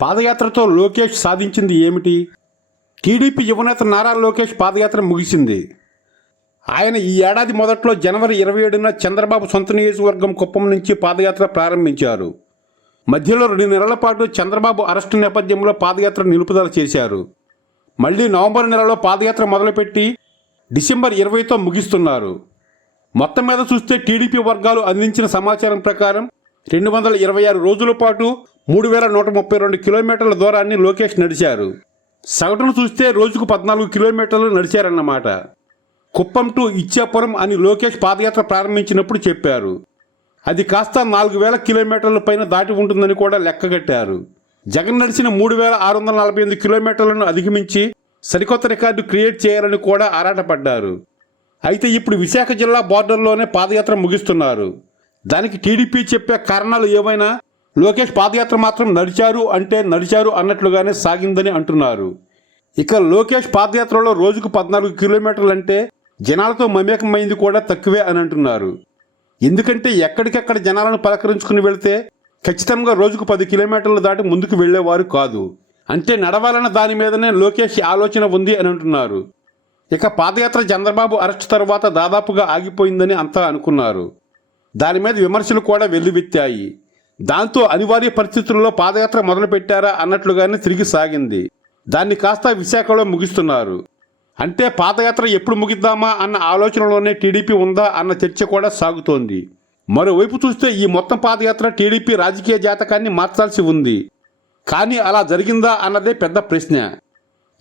పాదయాత్రతో లోకేష్ సాధించింది ఏమిటి? టీడీపీ యువనేత నారా లోకేష్ పాదయాత్ర ముగిసింది. ఆయన ఈ ఏడాది మొదట్లో జనవరి ఇరవై ఏడున చంద్రబాబు సొంత నియోజకవర్గం కుప్పం నుంచి పాదయాత్ర ప్రారంభించారు. మధ్యలో రెండు నెలల పాటు చంద్రబాబు అరెస్టు నేపథ్యంలో పాదయాత్ర నిలుపుదల చేశారు. మళ్ళీ నవంబర్ నెలలో పాదయాత్ర మొదలుపెట్టి డిసెంబర్ ఇరవైతో ముగిస్తున్నారు. మొత్తం మీద చూస్తే టీడీపీ వర్గాలు అందించిన సమాచారం ప్రకారం రెండు వందల ఇరవై ఆరు రోజుల పాటు మూడు వేల నూట ముప్పై రెండు కిలోమీటర్ల దూరాన్ని లోకేష్ నడిచారు. సగటును చూస్తే రోజుకు పద్నాలుగు కిలోమీటర్లు నడిచారన్నమాట. కుప్పం టు ఇచ్చాపురం అని లోకేష్ పాదయాత్ర ప్రారంభించినప్పుడు చెప్పారు. అది కాస్త నాలుగు వేల కిలోమీటర్ల పైన దాటి ఉంటుందని కూడా లెక్కగట్టారు. జగన్ నడిచిన మూడు వేల ఆరు వందల నలభై ఎనిమిది కిలోమీటర్లను అధిగమించి సరికొత్త రికార్డు క్రియేట్ చేయాలని కూడా ఆరాటపడ్డారు. అయితే ఇప్పుడు విశాఖ జిల్లా బార్డర్లోనే పాదయాత్ర ముగిస్తున్నారు. దానికి టీడీపీ చెప్పే కారణాలు ఏమైనా లోకేష్ పాదయాత్ర మాత్రం నడిచారు అంటే నడిచారు అన్నట్లుగానే సాగిందని అంటున్నారు. ఇక లోకేష్ పాదయాత్రలో రోజుకు పద్నాలుగు కిలోమీటర్లు అంటే జనాలతో మమేకమైంది కూడా తక్కువే అని అంటున్నారు. ఎందుకంటే ఎక్కడికెక్కడ జనాలను పలకరించుకుని వెళితే ఖచ్చితంగా రోజుకు పది కిలోమీటర్లు దాటి ముందుకు వెళ్ళేవారు కాదు. అంటే నడవాలన్న దాని మీదనే లోకేష్ ఆలోచన ఉంది అని అంటున్నారు. ఇక పాదయాత్ర చంద్రబాబు అరెస్ట్ తర్వాత దాదాపుగా ఆగిపోయిందని అంతా అనుకున్నారు. దాని మీద విమర్శలు కూడా వెల్లువెత్తాయి. దాంతో అనివార్య పరిస్థితుల్లో పాదయాత్ర మొదలుపెట్టారా అన్నట్లుగానే తిరిగి సాగింది. దాన్ని కాస్త విశాఖలో ముగిస్తున్నారు. అంటే పాదయాత్ర ఎప్పుడు ముగిద్దామా అన్న ఆలోచనలోనే టీడీపీ ఉందా అన్న చర్చ కూడా సాగుతోంది. మరోవైపు చూస్తే ఈ మొత్తం పాదయాత్ర టీడీపీ రాజకీయ జాతకాన్ని మార్చాల్సి ఉంది. కానీ అలా జరిగిందా అన్నదే పెద్ద ప్రశ్న.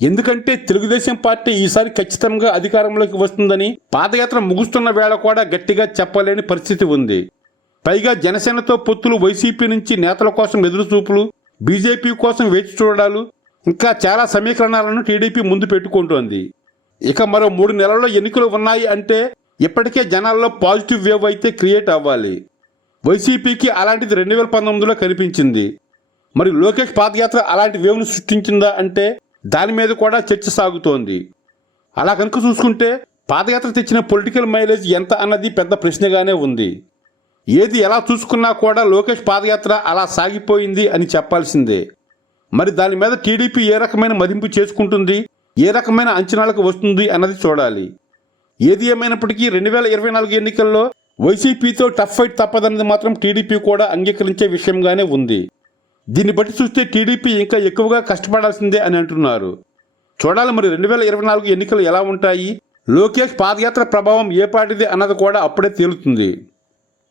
ఎందుకంటే తెలుగుదేశం పార్టీ ఈసారి ఖచ్చితంగా అధికారంలోకి వస్తుందని పాదయాత్ర ముగుస్తున్న వేళ కూడా గట్టిగా చెప్పలేని పరిస్థితి ఉంది. పైగా జనసేనతో పొత్తులు వైసీపీ నుంచి నేతల కోసం ఎదురుచూపులు బీజేపీ కోసం వేచి చూడాలు ఇంకా చాలా సమీకరణాలను టీడీపీ ముందు పెట్టుకుంటోంది. ఇక మరో మూడు నెలల్లో ఎన్నికలు ఉన్నాయి అంటే ఇప్పటికే జనాల్లో పాజిటివ్ వేవ్ అయితే క్రియేట్ అవ్వాలి. వైసీపీకి అలాంటిది రెండు వేల పంతొమ్మిదిలో కనిపించింది. మరి లోకేష్ పాదయాత్ర అలాంటి వేవ్ను సృష్టించిందా అంటే దాని మీద కూడా చర్చ సాగుతోంది. అలా కనుక చూసుకుంటే పాదయాత్ర తెచ్చిన పొలిటికల్ మైలేజ్ ఎంత అన్నది పెద్ద ప్రశ్నగానే ఉంది. ఏది ఎలా చూసుకున్నా కూడా లోకేష్ పాదయాత్ర అలా సాగిపోయింది అని చెప్పాల్సిందే. మరి దాని మీద టీడీపీ ఏ రకమైన మదింపు చేసుకుంటుంది? ఏ రకమైన అంచనాలకు వస్తుంది అన్నది చూడాలి. ఏది ఏమైనప్పటికీ రెండు వేల ఇరవై నాలుగు ఎన్నికల్లో వైసీపీతో టఫ్ ఫైట్ తప్పదన్నది మాత్రం టీడీపీ కూడా అంగీకరించే విషయంగానే ఉంది. దీన్ని బట్టి చూస్తే టీడీపీ ఇంకా ఎక్కువగా కష్టపడాల్సిందే అని అంటున్నారు. చూడాలి మరి రెండు వేల ఇరవై నాలుగు ఎన్నికలు ఎలా ఉంటాయి? లోకేష్ పాదయాత్ర ప్రభావం ఏ పాటిది అన్నది కూడా అప్పుడే తేలుతుంది.